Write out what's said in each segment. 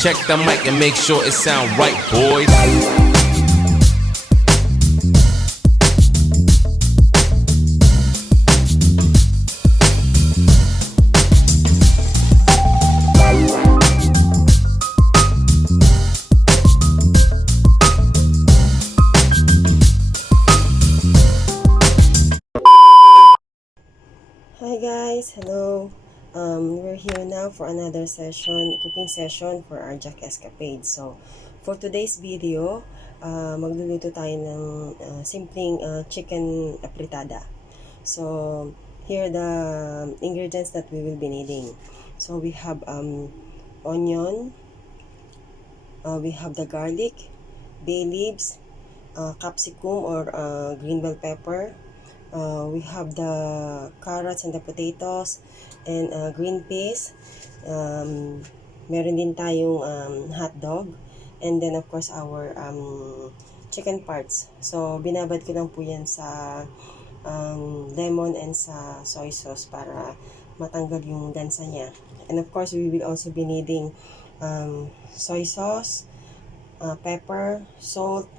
Check the mic and make sure it sound right, boys. Hi guys, hello. We're here now for another cooking session for our Jack Escapade. So, for today's video, magluluto tayo ng simpleng chicken apritada. So, here are the ingredients that we will be needing. So, we have onion, we have the garlic, bay leaves, capsicum or green bell pepper. We have the carrots and the potatoes and green peas. Meron din tayong hot dog, and then of course our chicken parts. So binabad ko lang po yan sa lemon and sa soy sauce para matanggal yung gansa niya. And of course we will also be needing soy sauce, pepper, salt,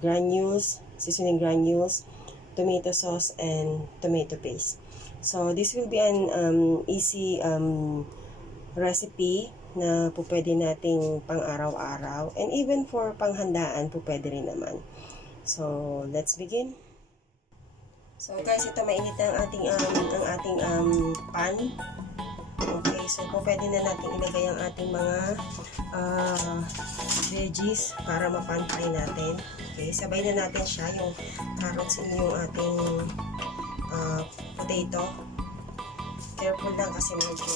granules, seasoning granules, tomato sauce, and tomato paste. So this will be an easy recipe na po pwede nating pang araw-araw, and even for panghandaan po pwede rin naman. So let's begin. So guys, ito mainit na ang ating pan. Okay, so po pwede na natin ilagay ang ating mga veggies para ma-pan-fry natin. Okay, sabay na natin siya, yung carrots and yung ating potato. Careful lang kasi medyo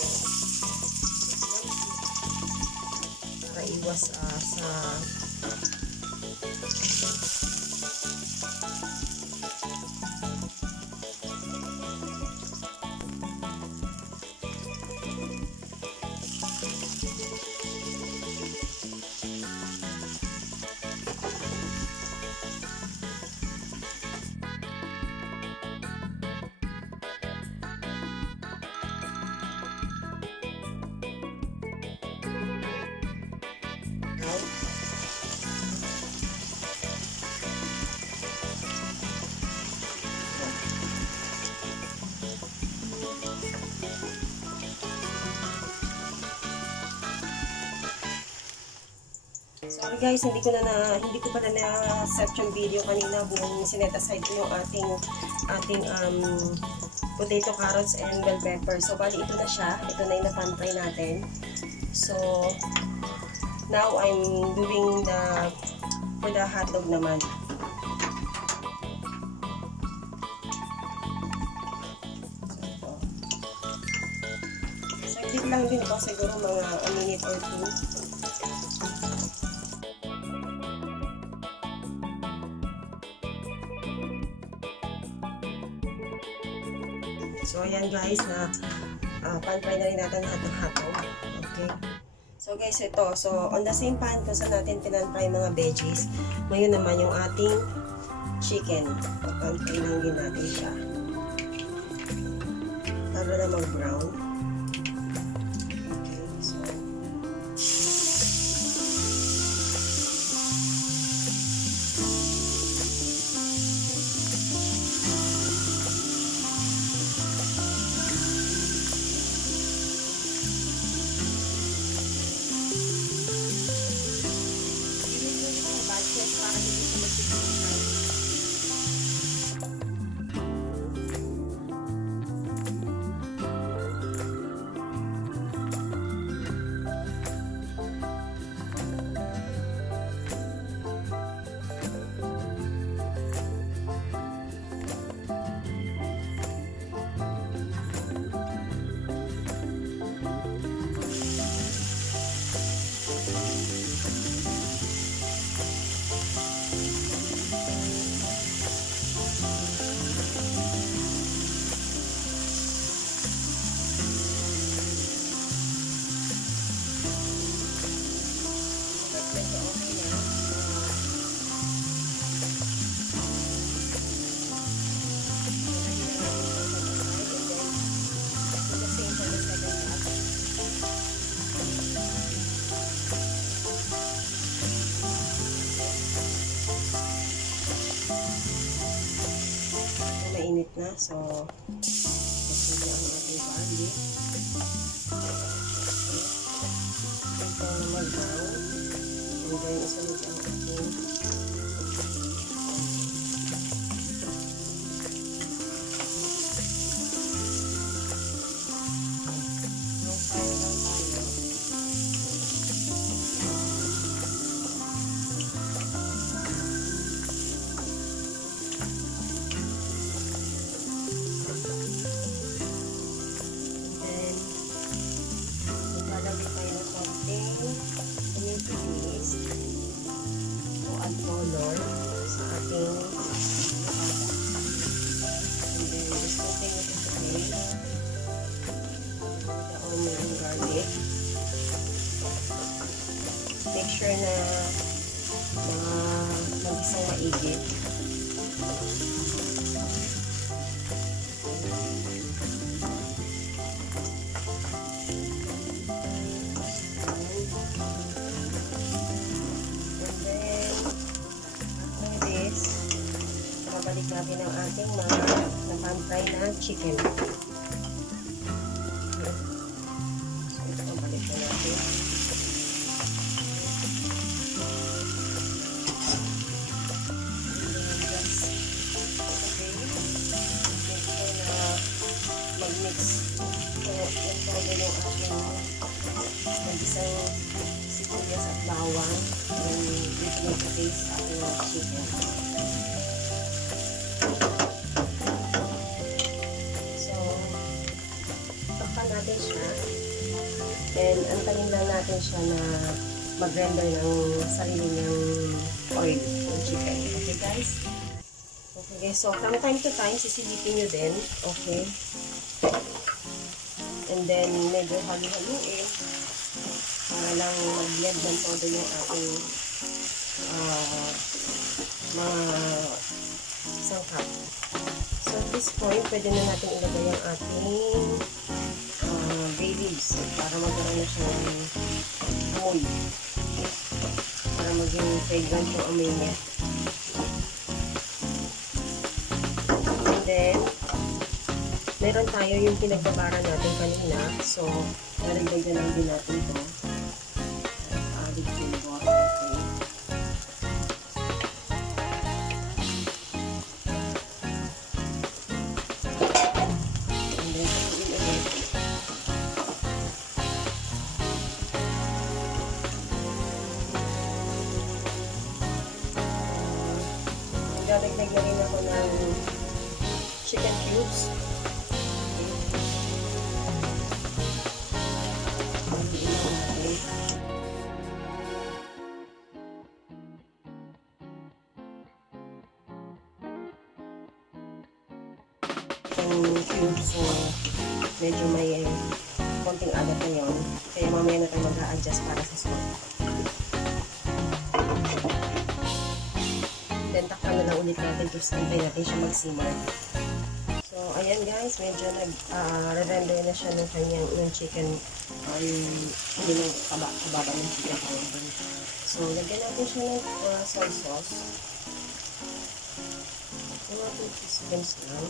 para iwas sa sorry guys, hindi ko pala na-set yung video kanina buong sinet aside ko yung ating potato, carrots, and bell pepper. So bali ito na siya. Ito na yung na-pan-fry natin. So now I'm doing for the hotdog naman. So saglit lang din po, siguro mga a minute or two. So, ayan guys, pan-fry na rin natin lahat ng hotdog. Okay. So guys, ito. So, on the same pan kung saan natin pan-fry mga veggies, ngayon naman yung ating chicken. Pan-fry lang din natin siya. Para na mag-brown. Okay, so So, ito na ang ating garlic. Ito na mag-brown. And then, isunod ang ating color sa ating and then just continue to saute the onion and garlic. Make sure na mag-isang maigit. Balik natin ang ating mga na-pan-fry na chicken. So, ito ang balik na natin. Okay. Make sure na mag-mix. So, ito din yung ating mag-isang sibuyas at bawang. And dito mag-taste sa ating chicken. Natin siya and antayin lang natin siya na mag-render ng sarili niyang oil ng chicken. Okay guys? Okay guys, so from time to time sisilipin nyo din. Okay? And then medyo halu-haluin para lang mag-blend ng todo yung ating mga sangkap. So at this point, pwede na natin ilagay yung ating bay leaves para magkaroon na siya ng amoy. Para maging fragrant yung amoy niya. And then, meron tayo yung pinagbabara natin kanina. So, naragdagan lang din natin ito. Added flavor. Okay. Dadagdag na rin ako ng chicken cubes. Chicken cubes, so medyo may konting alat na yun. Kaya mamaya na tayo mag-a-adjust para sa salt. Then, takpan na lang ulit natin to antay natin siya mag-simmer. So, ayan guys, medyo nag-render na siya ng kanyang chicken hindi nang kababa ng chicken. So, lagyan natin siya ng soy sauce. Mga 2 teaspoons lang.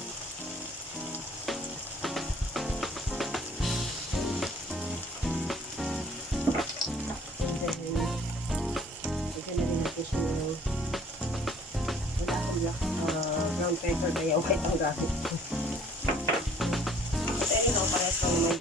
And then, lagyan na rin natin siya ng brown pepper kaya white ang gamit ko. But anyhow, parehas lang naman.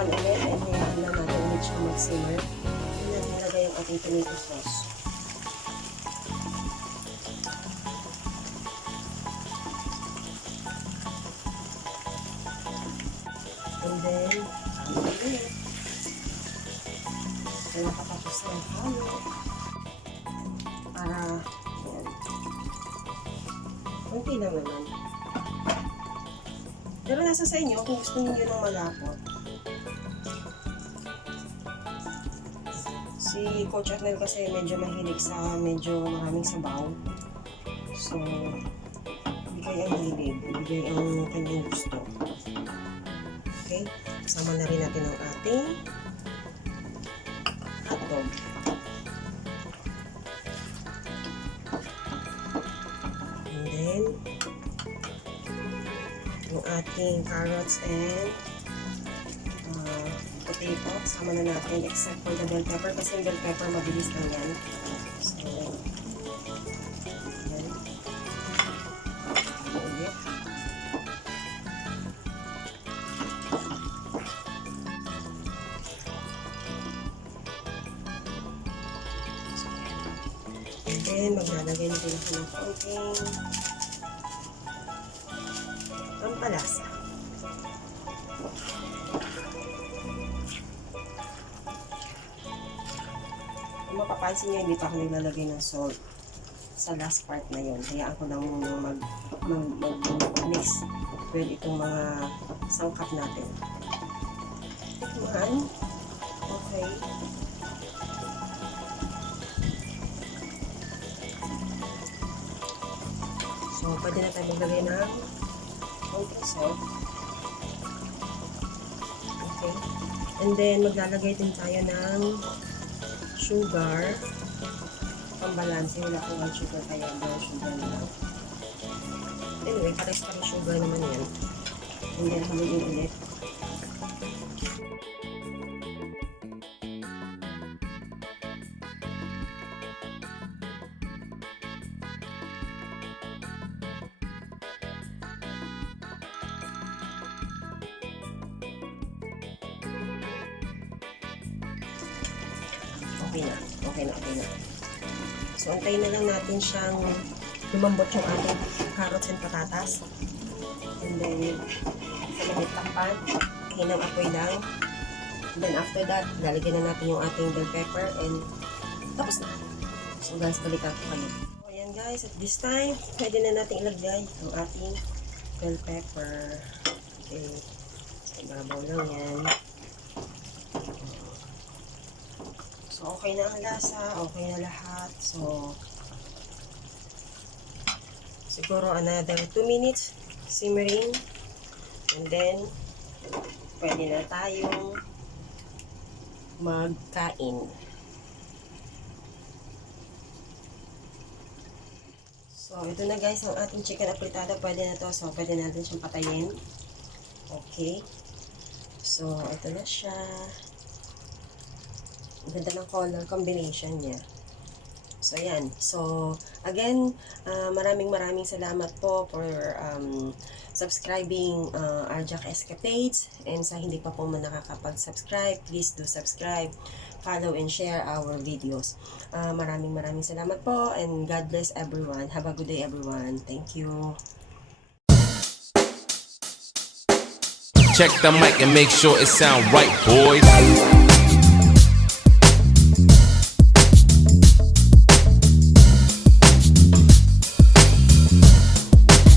Ulit, and hayaan lang natin ulit siya mag-simmer. Then natin ilagay yung ating tomato sauce. And then, ulit. So, nakatapos na yung halo. Para, yan. Kunti lang naman. Pero nasa sa inyo kung gusto niyo ng malapot. Si Coach Arnel kasi medyo mahilig sa medyo maraming sabaw. So, ibigay ang hilig, ibigay ang kanyang gusto. Okay? Kasama na rin natin ang ating hotdog. And then, yung ating carrots and potato, sama na natin except for the bell pepper kasi yung bell pepper mabilis lang yan. So, yan. Ulit. And then, maglalagay na din ako ng konting pampalasa. Kung mapapansin nyo, hindi pa ako naglalagay ng salt sa last part na yun. Hayaan ko lang muna mag-mix with itong mga sangkap natin. Tikman. Okay. So, pwede na tayo maglagay ng konting salt. Okay. And then, maglalagay din tayo ng sugar. Pambalanse, wala akong white sugar kaya brown sugar na lang. Anyway, pares-pares sugar naman yan. And then, haluin ulit. Okay na. So, antayin na lang natin siyang lumambot yung ating carrots and patatas. And then, sa limit takpan, hinang apoy lang. And then, after that, lalagyan na natin yung ating bell pepper and tapos na. So, guys, balikan ko kayo. So, ayan guys, at this time, pwede na natin ilagay ang ating bell pepper. Okay. So, babaw lang yan. So, okay na ang lasa, okay na lahat. So, siguro another 2 minutes simmering. And then, pwede na tayong magkain. So, ito na guys ang ating chicken apritada. Pwede na to. So, pwede natin siyang patayin. Okay. So, ito na siya. Ganda ng color combination niya. So, ayan. So, again, maraming salamat po for subscribing Arjac Escapades. And sa hindi pa po man nakakapag-subscribe, please do subscribe, follow, and share our videos. Maraming salamat po. And God bless everyone. Have a good day, everyone. Thank you. Check the mic and make sure it sound right, boys.